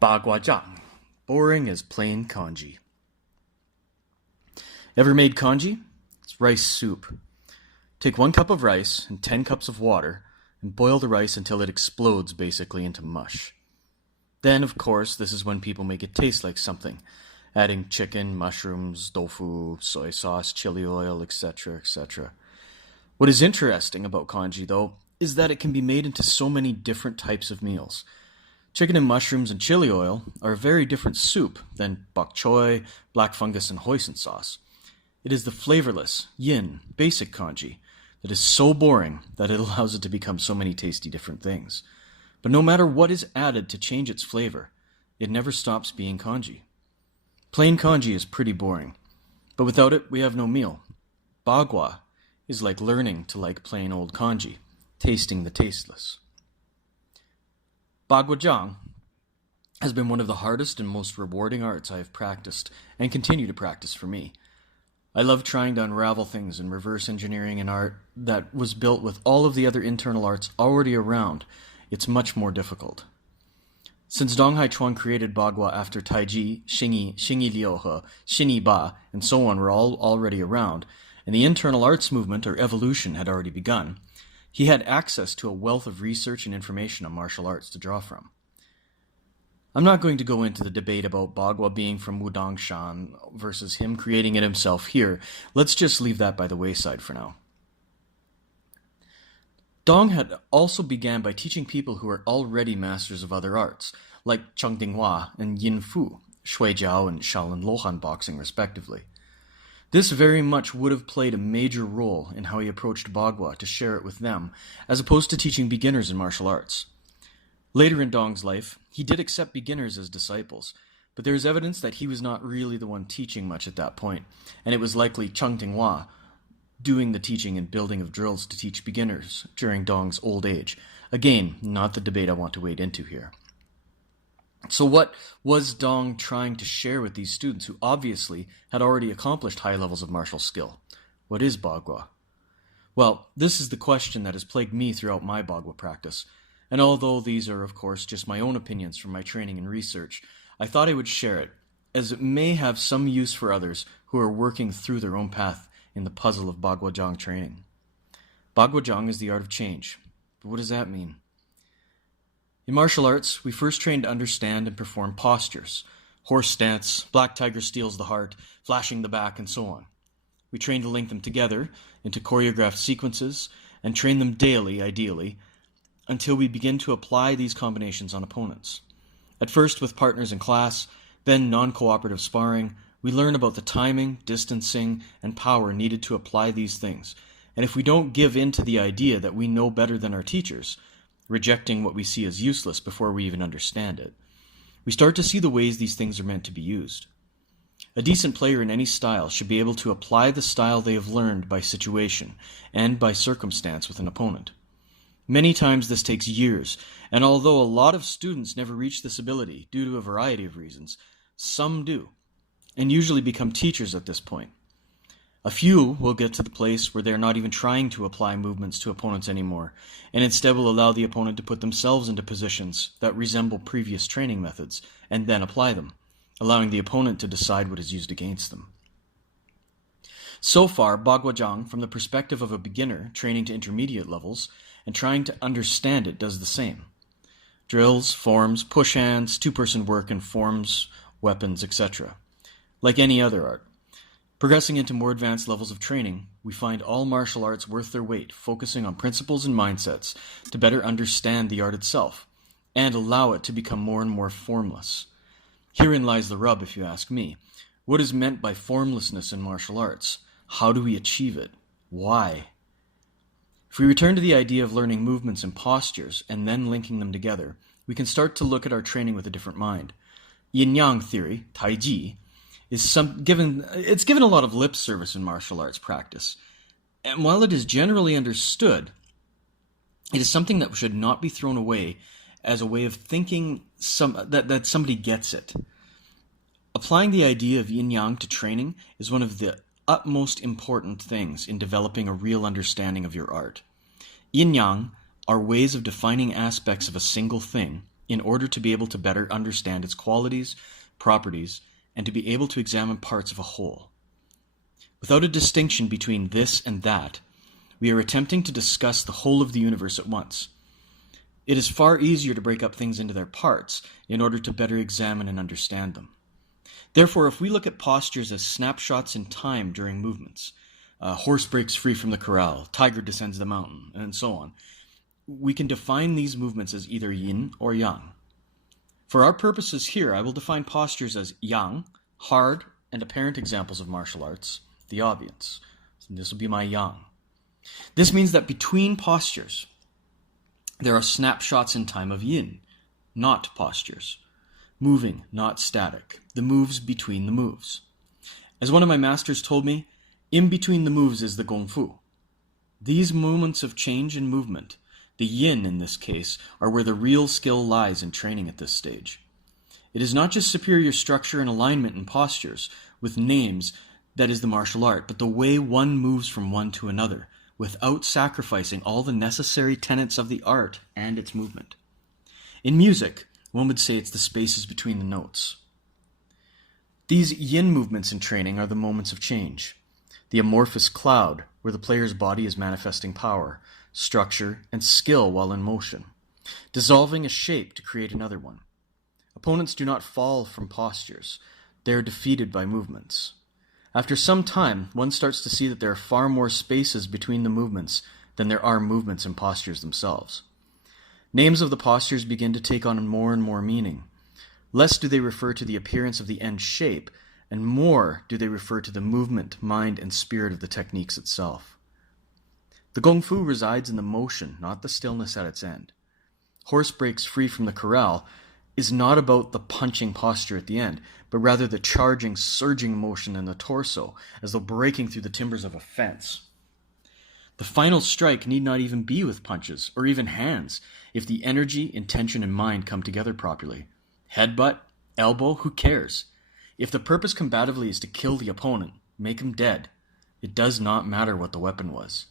Bagua, boring as plain congee. Ever made congee? It's rice soup. Take 1 cup of rice and 10 cups of water and boil the rice until it explodes basically into mush. Then, of course, this is when people make it taste like something, adding chicken, mushrooms, tofu, soy sauce, chili oil, etc., etc. What is interesting about congee, though, is that it can be made into so many different types of meals. Chicken and mushrooms and chili oil are a very different soup than bok choy, black fungus, and hoisin sauce. It is the flavorless, yin, basic congee that is so boring that it allows it to become so many tasty different things. But no matter what is added to change its flavor, it never stops being congee. Plain congee is pretty boring, but without it, we have no meal. Bagua is like learning to like plain old congee, tasting the tasteless. Bagua has been one of the hardest and most rewarding arts I have practiced and continue to practice for me. I love trying to unravel things and reverse engineering an art that was built with all of the other internal arts already around. It's much more difficult. Since Dong Haichuan created Bagua after Taiji, Xingyi Liuhe, Xingyi Ba, and so on were all already around, and the internal arts movement or evolution had already begun, he had access to a wealth of research and information on martial arts to draw from. I'm not going to go into the debate about Bagua being from Wudongshan versus him creating it himself here. Let's just leave that by the wayside for now. Dong had also began by teaching people who were already masters of other arts, like Cheng Dinghua and Yin Fu, Shui Jiao and Shaolin Lohan boxing respectively. This very much would have played a major role in how he approached Bagua to share it with them, as opposed to teaching beginners in martial arts. Later in Dong's life, he did accept beginners as disciples, but there is evidence that he was not really the one teaching much at that point, and it was likely Cheng Dinghua doing the teaching and building of drills to teach beginners during Dong's old age. Again, not the debate I want to wade into here. So what was Dong trying to share with these students who obviously had already accomplished high levels of martial skill? What is Bagua? Well, this is the question that has plagued me throughout my Bagua practice, and although these are of course just my own opinions from my training and research, I thought I would share it, as it may have some use for others who are working through their own path in the puzzle of Bagua training. Bagua is the art of change, but what does that mean? In martial arts, we first train to understand and perform postures, horse stance, black tiger steals the heart, flashing the back, and so on. We train to link them together into choreographed sequences and train them daily, ideally, until we begin to apply these combinations on opponents. At first with partners in class, then non-cooperative sparring, we learn about the timing, distancing, and power needed to apply these things. And if we don't give in to the idea that we know better than our teachers, rejecting what we see as useless before we even understand it, we start to see the ways these things are meant to be used. A decent player in any style should be able to apply the style they have learned by situation and by circumstance with an opponent. Many times this takes years, and although a lot of students never reach this ability due to a variety of reasons, some do, and usually become teachers at this point. A few will get to the place where they're not even trying to apply movements to opponents anymore, and instead will allow the opponent to put themselves into positions that resemble previous training methods, and then apply them, allowing the opponent to decide what is used against them. So far, Bagua from the perspective of a beginner training to intermediate levels and trying to understand it, does the same. Drills, forms, push hands, two-person work, and forms, weapons, etc. Like any other art. Progressing into more advanced levels of training, we find all martial arts worth their weight, focusing on principles and mindsets to better understand the art itself, and allow it to become more and more formless. Herein lies the rub, if you ask me. What is meant by formlessness in martial arts? How do we achieve it? Why? If we return to the idea of learning movements and postures, and then linking them together, we can start to look at our training with a different mind. Yin-yang theory, Taiji, is given a lot of lip service in martial arts practice. And while it is generally understood, it is something that should not be thrown away as a way of thinking that somebody gets it. Applying the idea of yin-yang to training is one of the utmost important things in developing a real understanding of your art. Yin-yang are ways of defining aspects of a single thing in order to be able to better understand its qualities, properties, and to be able to examine parts of a whole. Without a distinction between this and that, we are attempting to discuss the whole of the universe at once. It is far easier to break up things into their parts in order to better examine and understand them. Therefore, if we look at postures as snapshots in time during movements, horse breaks free from the corral, tiger descends the mountain, and so on, we can define these movements as either yin or yang. For our purposes here, I will define postures as yang, hard and apparent examples of martial arts, the obvious. This will be my yang. This means that between postures, there are snapshots in time of yin, not postures. Moving, not static. The moves between the moves. As one of my masters told me, in between the moves is the Gong Fu. These moments of change and movement, the yin in this case, are where the real skill lies in training at this stage. It is not just superior structure and alignment in postures, with names, that is the martial art, but the way one moves from one to another, without sacrificing all the necessary tenets of the art and its movement. In music, one would say it's the spaces between the notes. These yin movements in training are the moments of change. The amorphous cloud, where the player's body is manifesting power, structure, and skill while in motion, dissolving a shape to create another one. Opponents do not fall from postures. They are defeated by movements. After some time, one starts to see that there are far more spaces between the movements than there are movements and postures themselves. Names of the postures begin to take on more and more meaning. Less do they refer to the appearance of the end shape, and more do they refer to the movement, mind, and spirit of the techniques itself. The Gong Fu resides in the motion, not the stillness at its end. Horse breaks free from the corral is not about the punching posture at the end, but rather the charging, surging motion in the torso, as though breaking through the timbers of a fence. The final strike need not even be with punches, or even hands, if the energy, intention, and mind come together properly. Headbutt, elbow, who cares? If the purpose combatively is to kill the opponent, make him dead, it does not matter what the weapon was.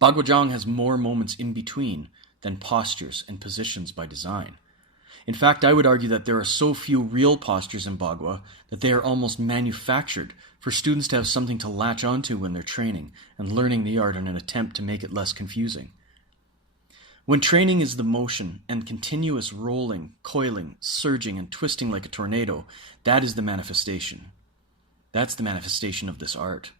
Bagua has more moments in between than postures and positions by design. In fact, I would argue that there are so few real postures in Bagua that they are almost manufactured for students to have something to latch onto when they're training and learning the art in an attempt to make it less confusing. When training is the motion and continuous rolling, coiling, surging, and twisting like a tornado, that is the manifestation. That's the manifestation of this art.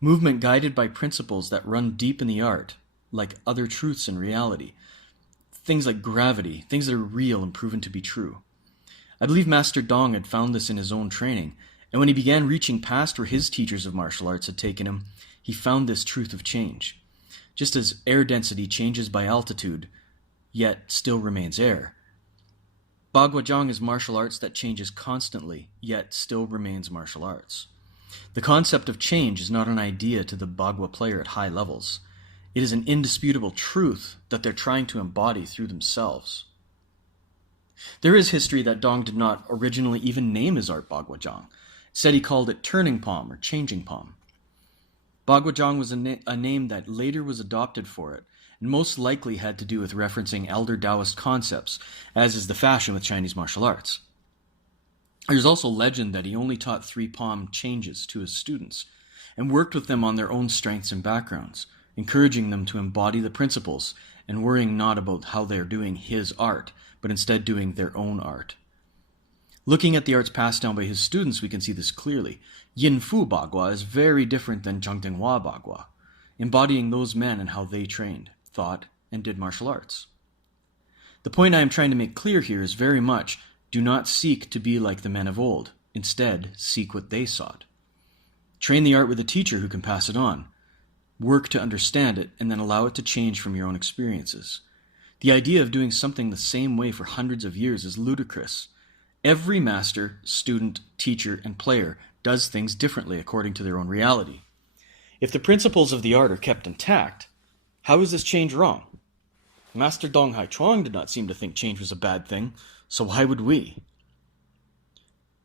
Movement guided by principles that run deep in the art, like other truths in reality. Things like gravity, things that are real and proven to be true. I believe Master Dong had found this in his own training, and when he began reaching past where his teachers of martial arts had taken him, he found this truth of change. Just as air density changes by altitude, yet still remains air. Bagua is martial arts that changes constantly, yet still remains martial arts. The concept of change is not an idea to the Bagua player at high levels. It is an indisputable truth that they're trying to embody through themselves. There is history that Dong did not originally even name his art Bagua. Said he called it turning palm or changing palm. Bagua was a name that later was adopted for it, and most likely had to do with referencing elder Taoist concepts, as is the fashion with Chinese martial arts. There's also legend that he only taught 3-palm changes to his students, and worked with them on their own strengths and backgrounds, encouraging them to embody the principles, and worrying not about how they are doing his art, but instead doing their own art. Looking at the arts passed down by his students, we can see this clearly. Yin Fu Bagua is very different than Zhangdenghua Bagua, embodying those men and how they trained, thought, and did martial arts. The point I am trying to make clear here is very much, do not seek to be like the men of old. Instead, seek what they sought. Train the art with a teacher who can pass it on. Work to understand it, and then allow it to change from your own experiences. The idea of doing something the same way for hundreds of years is ludicrous. Every master, student, teacher, and player does things differently according to their own reality. If the principles of the art are kept intact, how is this change wrong? Master Dong Hai Chuang did not seem to think change was a bad thing, so why would we?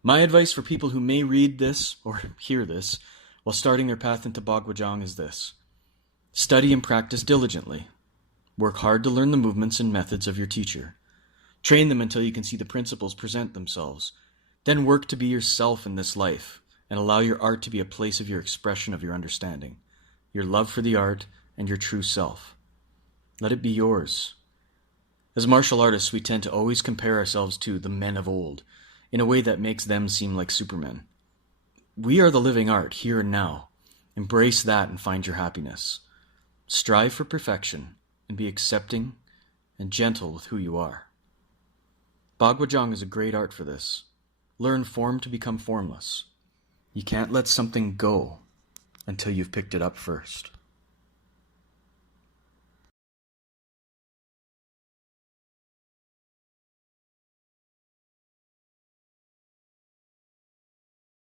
My advice for people who may read this or hear this while starting their path into Bagua is this. Study and practice diligently. Work hard to learn the movements and methods of your teacher. Train them until you can see the principles present themselves. Then work to be yourself in this life and allow your art to be a place of your expression of your understanding, your love for the art, and your true self. Let it be yours. As martial artists, we tend to always compare ourselves to the men of old in a way that makes them seem like supermen. We are the living art, here and now. Embrace that and find your happiness. Strive for perfection and be accepting and gentle with who you are. Bagua is a great art for this. Learn form to become formless. You can't let something go until you've picked it up first.